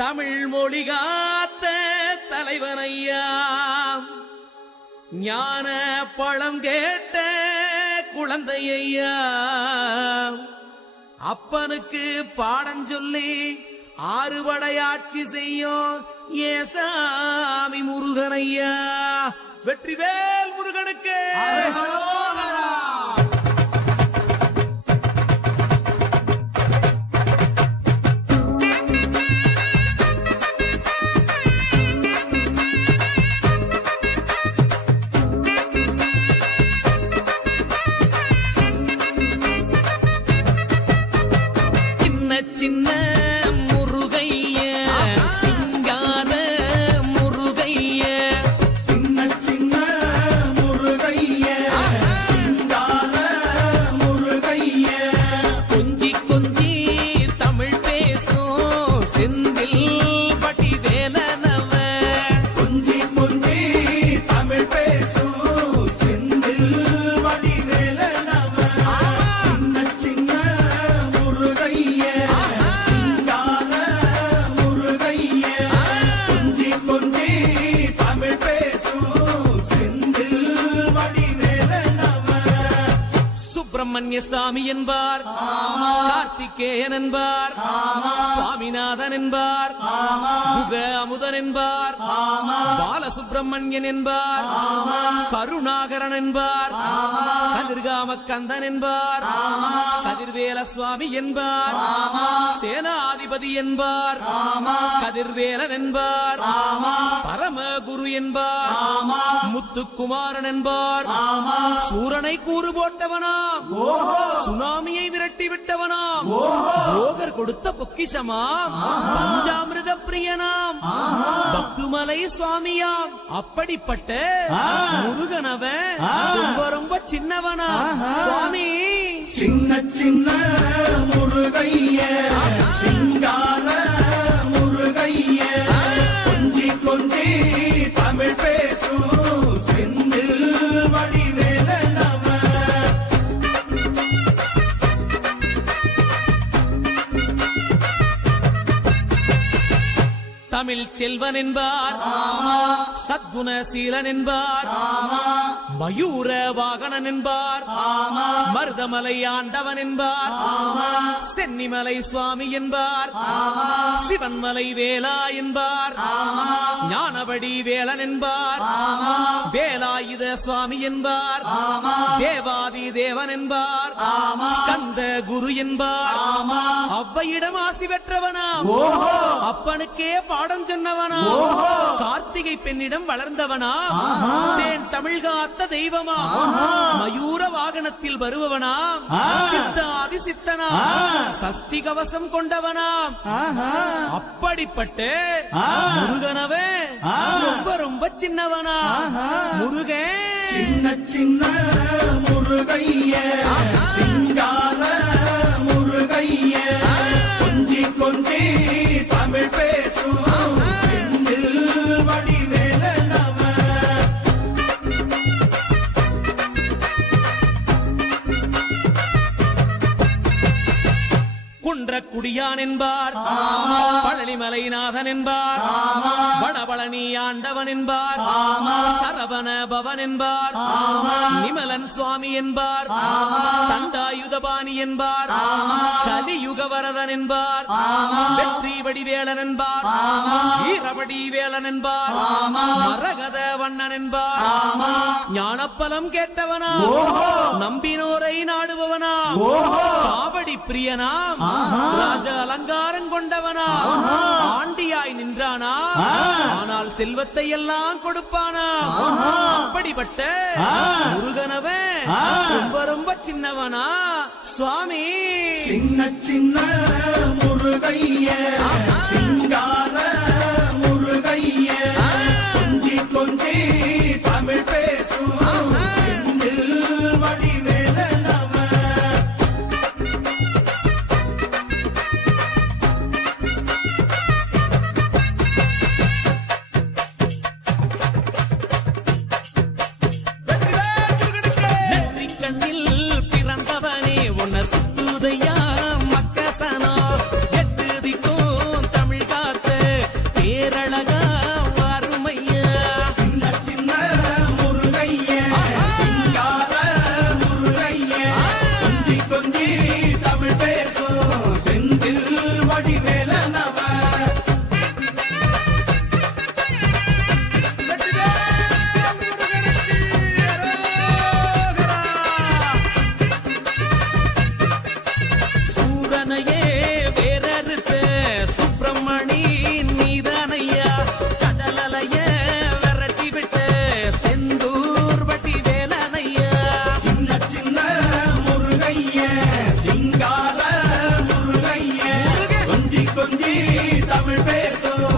தமிழ் மொழி காத்த தலைவனையா, ஞான பழம் கேட்ட குழந்தையா, அப்பனுக்கு பாடம் சொல்லி ஆறுபடையாட்சி செய்யும் ஏசாமி முருகனையா. வெற்றிவேல் முருகனுக்கு சின்ன முருகைய சிங்கார முருகைய, சின்ன சின்ன முருகைய சிங்கார முருகைய, கொஞ்சி கொஞ்சி தமிழ் பேசும் செந்தில் பட்டி வேலனவ, கொஞ்சி கொஞ்சி தமிழ் பேசும் செந்தில் வடிவேலனவ, சின்ன சின்ன முருகைய சிங்கார முருகைய, கொஞ்சி கொஞ்சி தமிழ் பேசும் செந்தில் வடிவேலனவ. சுப்பிரமணிய சாமி என்பார், கார்த்திகேயன் என்பார், சுவாமிநாதன் என்பார், முக அமுதன் என்பார், பாலசுப்பிரமணியன் என்பார், கருணாகரன் என்பார், கதிர்காம கந்தன் என்பார், கதிர்வேல சுவாமி என்பார், சேனாதிபதி என்பார், கதிர்வேலன் என்பார், பரமகுரு என்பார், முத்துக்குமாரன் என்பார், சூரனை கூறு போட்டவனாம், சுனாமியை விரட்டி விட்டவனாம், போகர் கொடுத்த பொக்கிஷமாம், பஞ்சாமிரத பிரியனாம், பக்துமலை சுவாமியாம். அப்படிப்பட்ட முருகனவன் ரொம்ப ரொம்ப சின்னவனா சுவாமி. சின்ன சின்ன முருகைய சிங்கார முருகைய, கொஞ்சி கொஞ்சி தமிழ் பேசும் செந்தில் வடிவேலனவ. தமிழ் செல்வன் என்பார், சத்குணசீலன் என்பார், மயூர வாகனன் என்பார், மருதமலை ஆண்டவன் என்பார், சென்னிமலை சுவாமி என்பார், சிவன்மலை வேலா என்பார், ஞானவடி வேலன் என்பார், வேலாயுத சுவாமி என்பார், தேவாதி தேவன் என்பார், ஸ்கந்த குரு என்பார், அவ்வையிடம் ஆசி பெற்றவனாம், அப்பனுக்கே பாடம் சொன்னவனா, கார்த்திகை பெண்ணிடம் வளர்ந்தவனா, தேன் தமிழ் காத்த தெய்வமா, மயூர வாகனத்தில் வருபவனாம், சித்தாதி சித்தனா, சஷ்டி கவசம் கொண்டவனாம். அப்படிப்பட்ட முருகனவே ரொம்ப ரொம்ப சின்னவனா முருகன். சின்ன சின்ன முருகைய சிங்கார முருகைய, கொஞ்சி கொஞ்சி தமிழ் பேசும் செந்தில் வடிவேலனவ. குன்றக்குடியான் என்பார், பழனிமலைநாதன் என்பார், வடபழனி ஆண்டவன் என்பார், சரவண பவன் என்பார், நிமலன் சுவாமி என்பார், தண்டாயுதபாணி என்பார், கலியுகவரதன் என்பார், வெற்றி வடிவேலன் என்பார், வீரவடி வேலன் என்பார், மரகத வண்ணன் என்பார், ஞானப்பலம் கேட்டவனா, நம்பினோரை நாடுபவனா, காவடி பிரியனாம், ராஜ அலங்காரம் கொண்டவனா, ஆண்டியாய் நின்றானா, ஆனால் செல்வத்தை எல்லாம் கொடுப்பானா. அப்படிப்பட்ட முருகனவன் ரொம்ப ரொம்ப சின்னவனா சுவாமி. சின்ன சின்ன முருகைய சிங்கார முருகைய, கொஞ்சி கொஞ்சி தமிழ் பேசும் செந்தில் வடிவேலனவ. பிறந்தவனே உன்னை சுத்துதையா மக்கசனோ, எட்டு திக்கும் கொஞ்சி தமிழ் பேசும்